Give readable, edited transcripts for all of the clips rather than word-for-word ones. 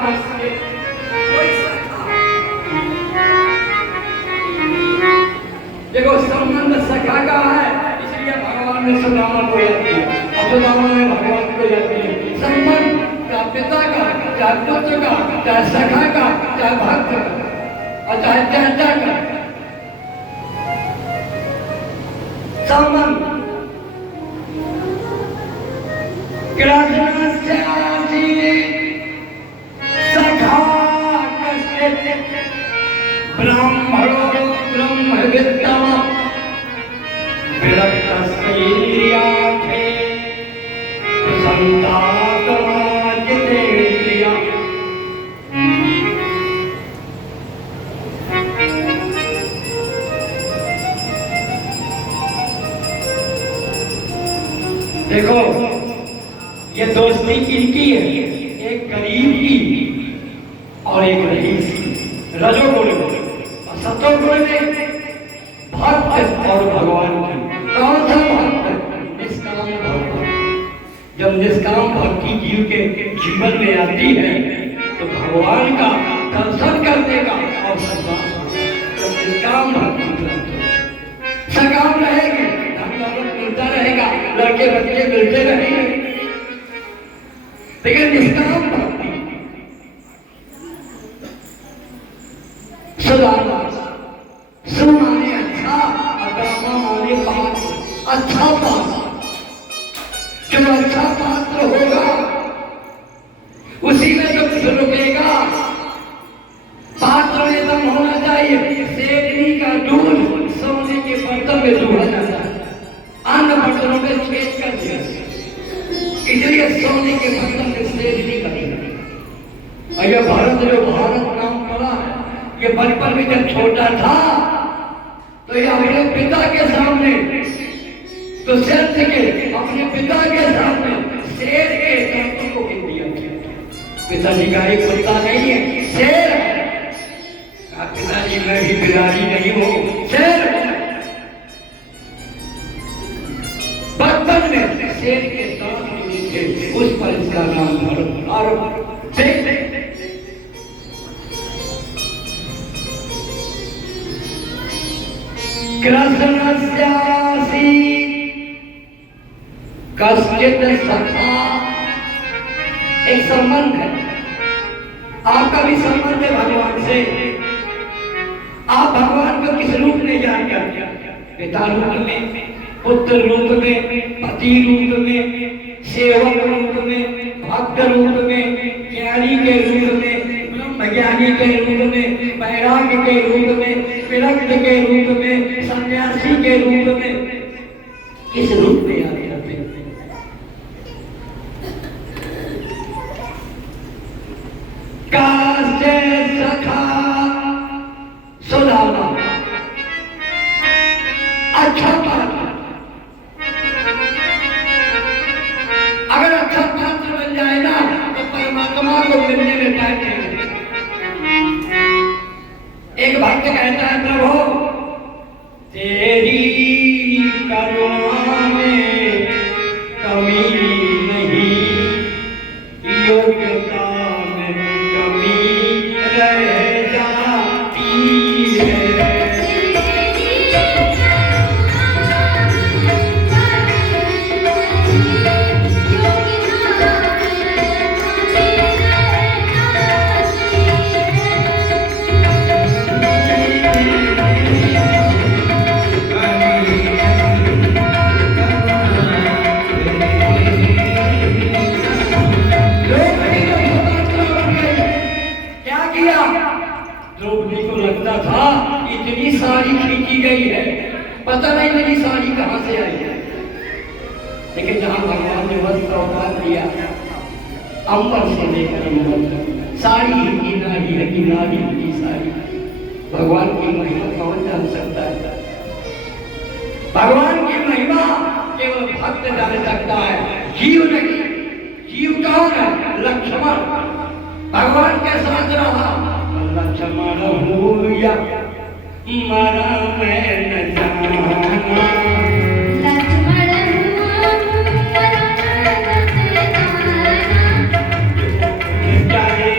कष्ट कोई सखा। देखो संबंध सखा का है, इसलिए भगवान ने सुदामा को याद किया, अब सुदामा ने भगवान को याद किया। संबंध क्या पिता का, चाहे पुत्र का, चाहे सखा का, चाहे भक्त का और चाहे चाचा का संबंध। सखा कश्चित् ब्राह्मणो ब्रह्मविद्तम विरक्तस्त्रीयाथे प्रसन्नात्मा जितेन्द्रियः। देखो ये दोस्ती किनकी है, एक गरीब की और एक रईस की, रजोगुण और सतोगुण में भक्त और भगवान की। कौन सा भक्त? निष्काम भक्त। जब निष्काम भक्ति जीव के जीवन में आती है तो भगवान का दर्शन करने का अवसर जब निष्काम भक्ति सकाम रहेगी, धन दौलत मिलता रहेगा, लड़के बच्चे मिलते रहेंगे, लेकिन निष्काम भक्ति सुदामा सु माने अच्छा, अदामा माने पात्र, अच्छा पात्र। जो अच्छा पात्र होगा उसी में तो कुछ रुकेगा। पात्र में दम होना चाहिए। शेरनी का दूध सोने के बर्तन में दूधा जाता है, अन्य बर्तनों में छेद कर दिया, इसलिए सोने के बर्तन में शेरनी बनी। और ये भारत जो भारत नाम पड़ा है, ये बचपन में जब छोटा था तो ये अपने पिता के सामने तो शेर के अपने पिता के सामने शेर के दांतों को गिन दिया। पिताजी का एक कुत्ता नहीं है, शेर है। पिताजी मैं भी बिलाड़ी नहीं हूँ, शेर बचपन में शेर के दांत नीचे, उस पर इसका नाम भारत। और कृष्णस्यासि कश्चित् सखा। एक संबंध है, आपका भी संबंध है भगवान से। आप भगवान को किस रूप में जानते हैं? पिता रूप में, पुत्र रूप में, पति रूप में, सेवक रूप में, भक्त रूप में, ज्ञानी के रूप में, ज्ञानी के रूप में, वैराग्य के रूप में, विरक्त के रूप में, सन्यासी के रूप में, किस रूप में आप जाते हैं? कासे सखा सुदामा, अच्छा पात्र। अगर अच्छा पात्र बन जाए ना तो परमात्मा को मिलने में टाइम नहीं। एक भक्त कहता है, प्रभु तेरी करुणा में कमी नहीं, योग्यता में कमी रह जाती है। द्रौपदी को लगता था इतनी साड़ी खींची गई है, पता नहीं मेरी साड़ी कहां से आई है। लेकिन जहां भगवान ने वस्त्र अवतार दिया, अंबर से लेकर अंबर साड़ी ही नारी है कि नारी की साड़ी। भगवान की महिमा कौन जान सकता है? भगवान की महिमा केवल भक्त जान सकता है, जीव नहीं। जीव कौन है? लक्ष्मण भगवान के साथ रहा। लक्ष्मण भूया मरा मैं न जाना, चाहे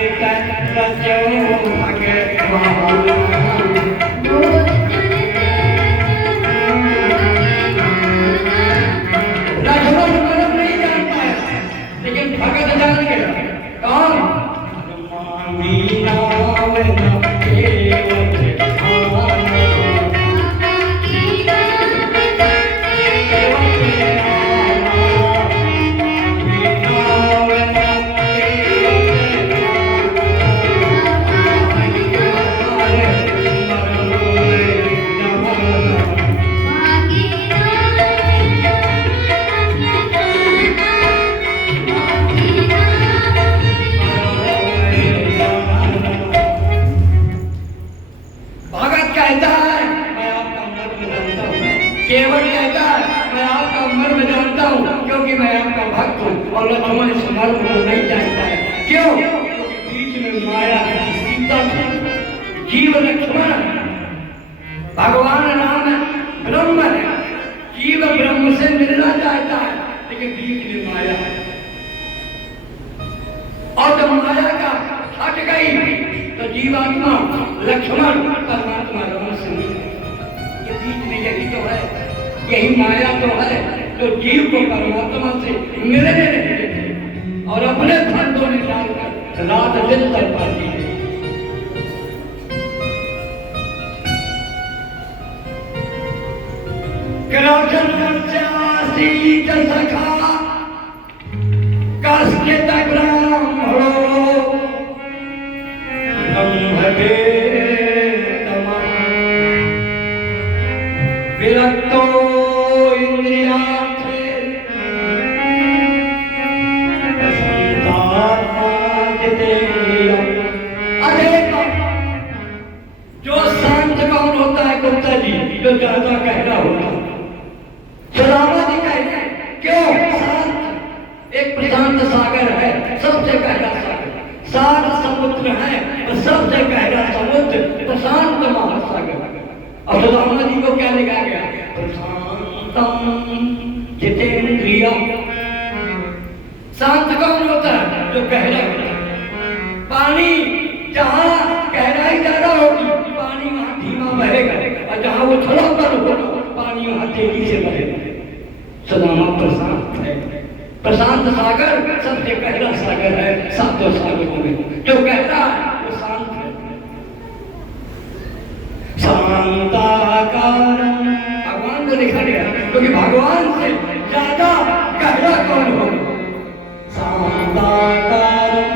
केवल कहता है मैं आपका मर्म जानता हूँ क्योंकि मैं आपका भक्त हूँ। और लक्ष्मण इस मर्म को नहीं जानता है। क्यों? क्योंकि बीच में माया की सीता जीव लक्ष्मण, भगवान राम ब्रह्म है, जीव ब्रह्म से मिलना चाहता है लेकिन बीच में माया है। और जब माया का हट गई तो जीवात्मा लक्ष्मण परमात्मा राम से मिल गई। ये बीच में यही तो है, यही माया तो है जो जीव को परमात्मा से मिलने नहीं देती और अपने धंधों में डालकर रात दिन तक पाती है। विरक्तो इंद्रियार्थे जो शांत कौन होता है गुप्ता जी? जो ज्यादा कहना होता है। सुदामा जी कहते हैं क्यों? शांत एक प्रशांत सागर है, सबसे गहरा सागर, सात समुद्र है और सबसे गहरा समुद्र प्रशांत महासागर। और सुदामा जी को क्या लिखा गया? प्रशांतम जितेंद्रिय। शांत कौन होता है? जो गहरा होता है। पानी जहाँ गहराई ज्यादा होगी पानी वहाँ धीमा बहेगा और जहाँ वो थोड़ा ऊपर होगा पानी वहाँ तेजी से बहेगा। सुदामा प्रशांत है। प्रशांत सागर सबसे गहरा सागर है सातों सागरों में। जो गहरा है वो शांत है। शांताकारं भगवान को लिखा गया क्योंकि भगवान से ज्यादा गहरा कौन होगा? शांताकारं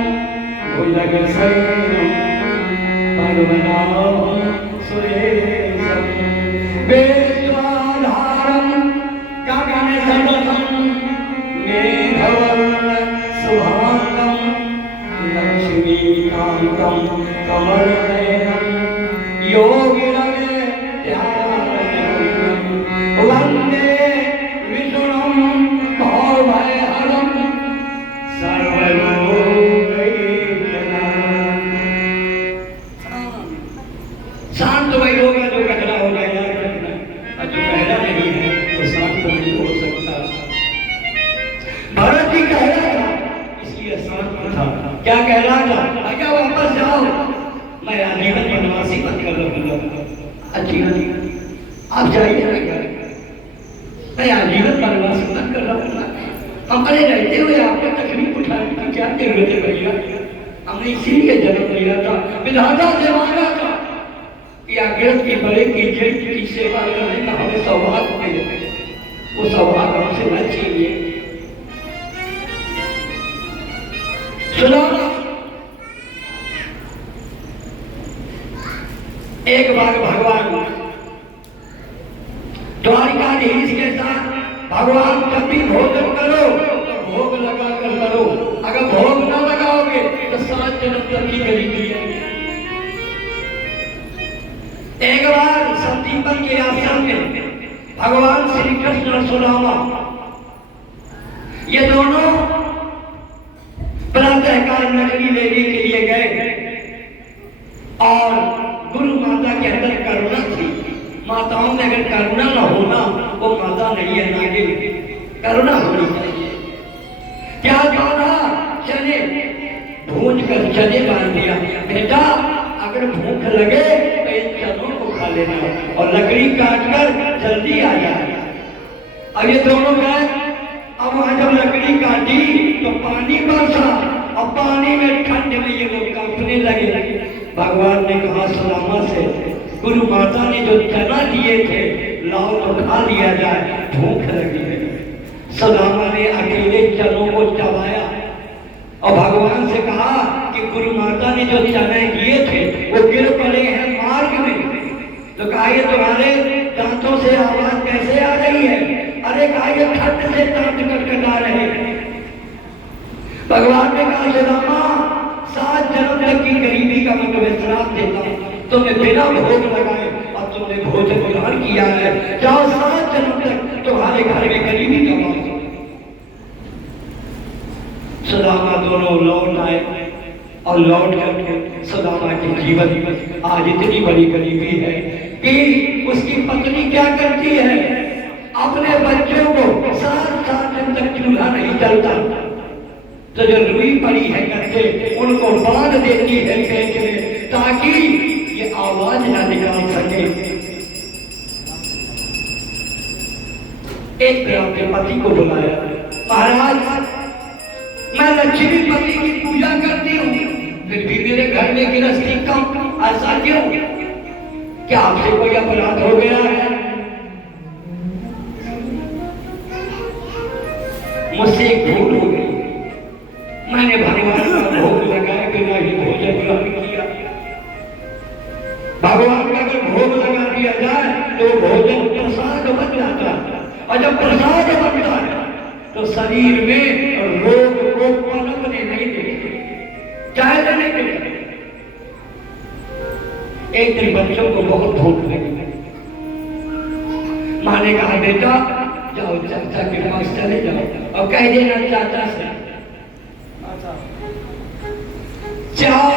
भुजगशयनं पद्मनाभं सुरेशं विश्वाधारं गगनसदृशं मेघवर्णं शुभांगं लक्ष्मीकान्तं कमलनयनं योगिरमे ध्यानं वन्दे विष्णुं भवभयहरं सर्वलोकैकनाथं। शांत वही होगा जो गहरा होगा यार, और जो गहरा नहीं है वो शांत नहीं हो सकता। भरत जी गहरा था इसलिए शांत था। क्या कह रहा था? आज्ञा वापस जाओ, मैं आजीवन वनवासी बन कर रहूंगा। अच्छी आप जाइए ना घर, मैं आजीवन वनवासी बन कर रहूंगा। अपने रहते हुए आपको तकलीफ उठाने की क्या जरूरत है भैया? हमने इसीलिए जन्म लिया था, विधाता से मांगा था कि अग्रज की बड़े की जय की सेवा करने का हमें सौभाग्य मिले। वो सौभाग्य हमसे न छीनिए। सुनो, एक बार भगवान द्वारिकाधीश के साथ भगवान जब भी भोजन करो तो भोग लगा कर करो। अगर भोग न लगाओगे तो 7 जन्म तक की गरीबी है। एक बार संदीपन के आश्रम में भगवान श्री कृष्ण और सुदामा ये दोनों प्रातःकाल नगरी लेने के लिए गए और गुरु माता के अंदर करुणा थी। माताओं में अगर करुणा न होना वो माता नहीं है, नागिन। करुणा होनी चाहिए। क्या जाना चले भून कर चने डाल दिया, बेटा अगर भूख लगे तो इन चनों को खा लेना और लकड़ी काट कर जल्दी आ जाए। अब ये दोनों गए। अब वहां जब लकड़ी काटी तो पानी बरसा और पानी में ठंड में ये लोग कांपने लगे। भगवान ने कहा सुदामा से, गुरु माता ने जो चना दिए थे लाओ तो खा लिया जाए, भूख लगी है। सुदामा ने अकेले चनों को चबाया और भगवान से कहा कि गुरु माता ने जो चने दिए थे वो गिर पड़े हैं मार्ग में। तो कहा ये तुम्हारे दांतों से आवाज कैसे आ रही है? अरे कहा ये ठंड से दांत कटकटा रहे हैं। भगवान ने कहा सुदामा 7 जन्म तक की गरीबी का मैं तुम्हें श्राप देता हूँ, तुमने बिना भोग लगाए और तुमने भोजन ग्रहण किया है, जाओ 7 जन्म तक तुम्हारे घर में गरीबी का वास। सुदामा दोनों लौट आए और लौट करके सुदामा के जीवन में आज इतनी बड़ी गरीबी है कि उसकी पत्नी क्या करती है, अपने बच्चों को 7 दिन तक चूल्हा नहीं चलता तो जो रुई पड़ी है करके उनको बांध देती है पेट में ताकि ये आवाज ना निकाल सके। एक बार अपने पति को बुलाया, महाराज मैं लक्ष्मी पति की पूजा करती हूँ, फिर भी मेरे घर में गृहस्थी कम, ऐसा क्यों? क्या आपसे कोई अपराध हो गया है? मुझसे एक भूल हो गई, मैंने भगवान का भोग लगाए बिना ही भोजन ग्रहण किया। भगवान का अगर भोग लगा दिया जाए तो भोजन प्रसाद बन जाता है और जब प्रसाद बनता है तो शरीर में रोग को पनपने नहीं देते, चाहे नहीं देते। एक दिन बच्चों को बहुत भूख लगी, माँ ने कहा बेटा जाओ चाचा के पास चले जाओ और कह देना चाचा से 4